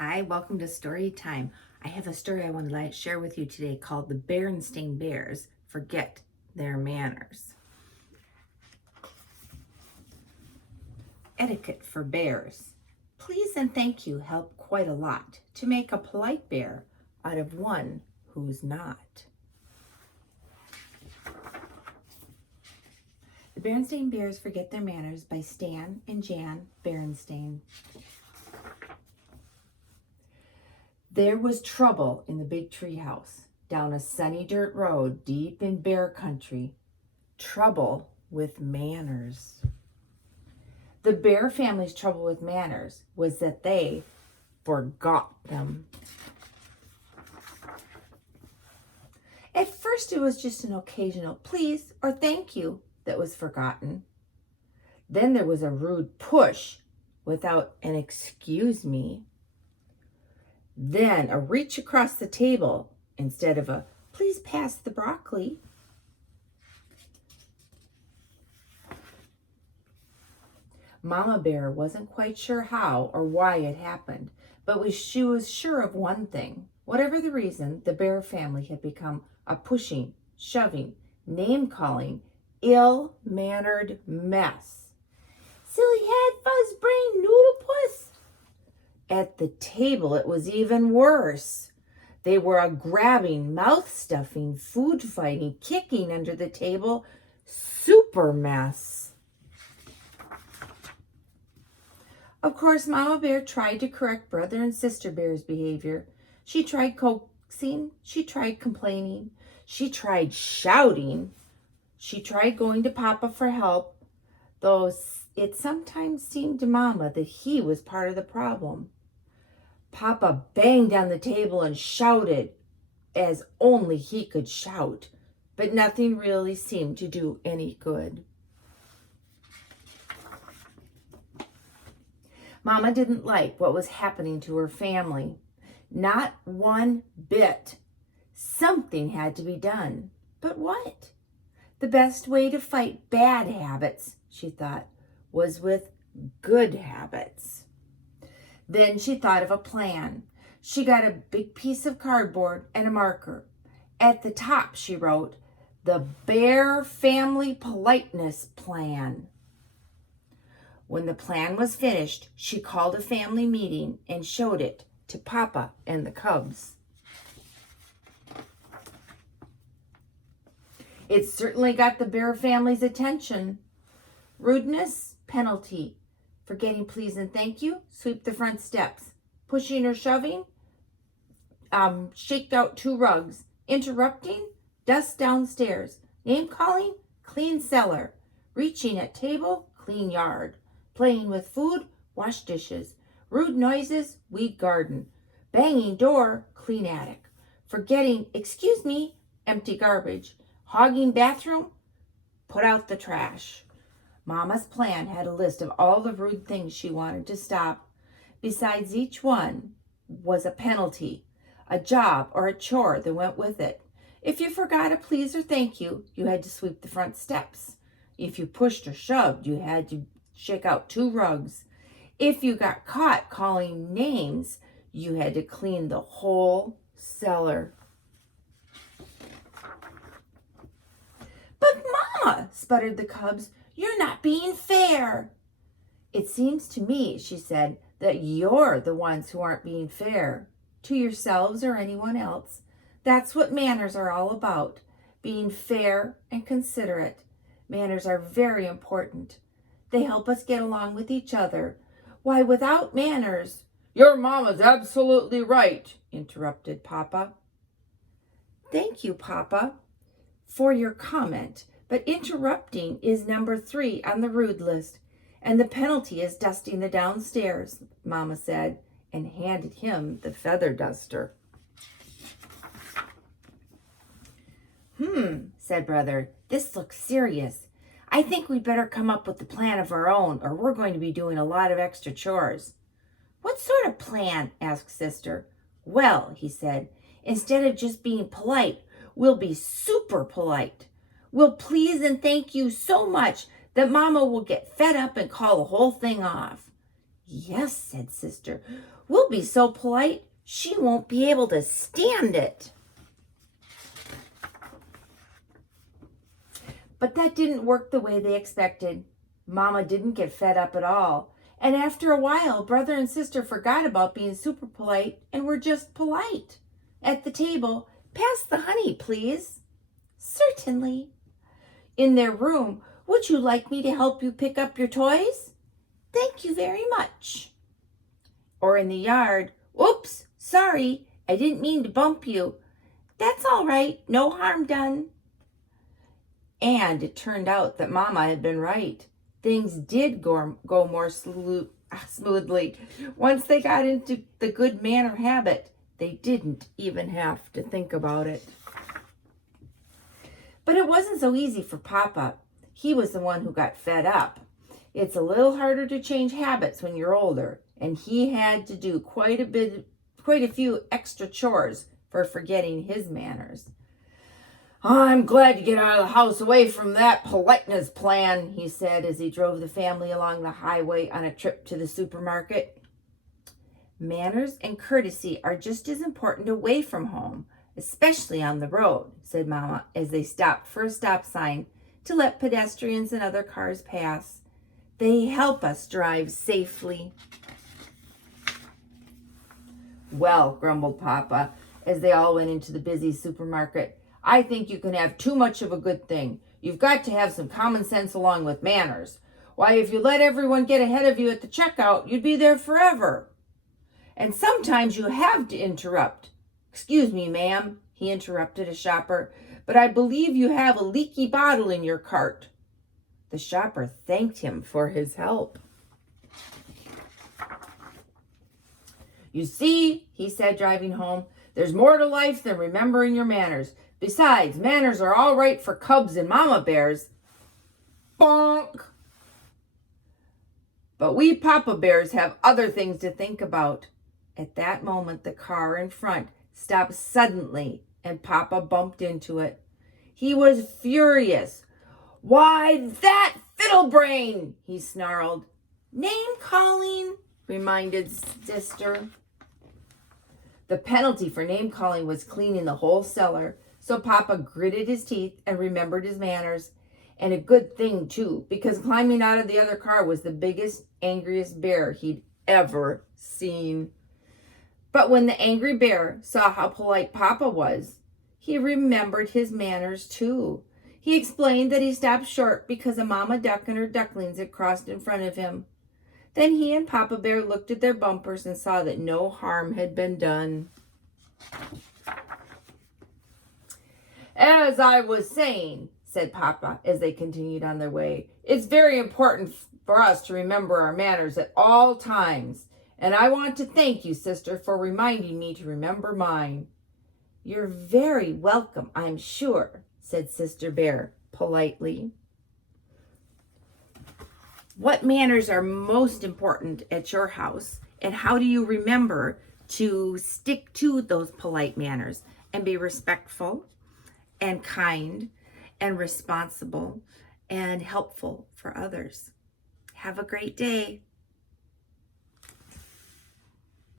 Hi, welcome to Story Time. I have a story I want to share with you today called The Berenstain Bears Forget Their Manners. Etiquette for bears. Please and thank you help quite a lot to make a polite bear out of one who's not. The Berenstain Bears Forget Their Manners by Stan and Jan Berenstain. There was trouble in the big tree house down a sunny dirt road deep in bear country. Trouble with manners. The bear family's trouble with manners was that they forgot them. At first, it was just an occasional please or thank you that was forgotten. Then there was a rude push without an excuse me. Then a reach across the table instead of a please pass the broccoli. Mama Bear wasn't quite sure how or why it happened, but she was sure of one thing. Whatever the reason, the bear family had become a pushing, shoving, name-calling, ill-mannered mess. Silly head, fuzz brain, noodle puss. At the table, it was even worse. They were a grabbing, mouth-stuffing, food-fighting, kicking under the table super mess. Of course, Mama Bear tried to correct Brother and Sister Bear's behavior. She tried coaxing, she tried complaining, she tried shouting, she tried going to Papa for help, though it sometimes seemed to Mama that he was part of the problem. Papa banged on the table and shouted as only he could shout, but nothing really seemed to do any good. Mama didn't like what was happening to her family. Not one bit. Something had to be done. But what? The best way to fight bad habits, she thought, was with good habits. Then she thought of a plan. She got a big piece of cardboard and a marker. At the top, she wrote, "The Bear Family Politeness Plan." When the plan was finished, she called a family meeting and showed it to Papa and the cubs. It certainly got the bear family's attention. Rudeness, penalty. Forgetting please and thank you, sweep the front steps. Pushing or shoving, shake out 2 rugs. Interrupting, dust downstairs. Name calling, clean cellar. Reaching at table, clean yard. Playing with food, wash dishes. Rude noises, weed garden. Banging door, clean attic. Forgetting, excuse me, empty garbage. Hogging bathroom, put out the trash. Mama's plan had a list of all the rude things she wanted to stop. Besides each one was a penalty, a job or a chore that went with it. If you forgot a please or thank you, you had to sweep the front steps. If you pushed or shoved, you had to shake out 2 rugs. If you got caught calling names, you had to clean the whole cellar. "But Mama," sputtered the cubs, "you're not being fair." "It seems to me," she said, "that you're the ones who aren't being fair to yourselves or anyone else. That's what manners are all about, being fair and considerate. Manners are very important. They help us get along with each other. Why, without manners—" "Your Mama's absolutely right," interrupted Papa. "Thank you, Papa, for your comment. But interrupting is number 3 on the rude list, and the penalty is dusting the downstairs," Mama said, and handed him the feather duster. Said Brother, "this looks serious. I think we'd better come up with a plan of our own, or we're going to be doing a lot of extra chores." "What sort of plan?" asked Sister. "Well," he said, "instead of just being polite, we'll be super polite. We'll please and thank you so much that Mama will get fed up and call the whole thing off." Yes, said Sister. We'll be so polite, she won't be able to stand it. But that didn't work the way they expected. Mama didn't get fed up at all. And after a while, brother and sister forgot about being super polite and were just polite. At the table, pass the honey, please. Certainly. In their room, would you like me to help you pick up your toys? Thank you very much. Or in the yard, oops, sorry, I didn't mean to bump you. That's all right, no harm done. And it turned out that Mama had been right. Things did go more smoothly. Once they got into the good manner habit, they didn't even have to think about it. But it wasn't so easy for Papa. He was the one who got fed up. It's a little harder to change habits when you're older, and he had to do quite a few extra chores for forgetting his manners. I'm glad to get out of the house away from that politeness plan, he said as he drove the family along the highway on a trip to the supermarket. Manners and courtesy are just as important away from home, especially on the road, said Mama as they stopped for a stop sign to let pedestrians and other cars pass. They help us drive safely. Well, grumbled Papa as they all went into the busy supermarket, I think you can have too much of a good thing. You've got to have some common sense along with manners. Why, if you let everyone get ahead of you at the checkout, you'd be there forever. And sometimes you have to interrupt. Excuse me, ma'am, he interrupted a shopper, but I believe you have a leaky bottle in your cart. The shopper thanked him for his help. You see, he said, driving home, there's more to life than remembering your manners. Besides, manners are all right for cubs and mama bears. Bonk! But we papa bears have other things to think about. At that moment, the car in front stopped suddenly and Papa bumped into it. He was furious. Why, that fiddlebrain, he snarled. Name calling, reminded Sister. The penalty for name calling was cleaning the whole cellar. So Papa gritted his teeth and remembered his manners. And a good thing, too, because climbing out of the other car was the biggest, angriest bear he'd ever seen. But when the angry bear saw how polite Papa was, he remembered his manners, too. He explained that he stopped short because a mama duck and her ducklings had crossed in front of him. Then he and Papa Bear looked at their bumpers and saw that no harm had been done. As I was saying, said Papa as they continued on their way, it's very important for us to remember our manners at all times. And I want to thank you, Sister, for reminding me to remember mine. You're very welcome, I'm sure, said Sister Bear politely. What manners are most important at your house, and how do you remember to stick to those polite manners and be respectful and kind and responsible and helpful for others? Have a great day.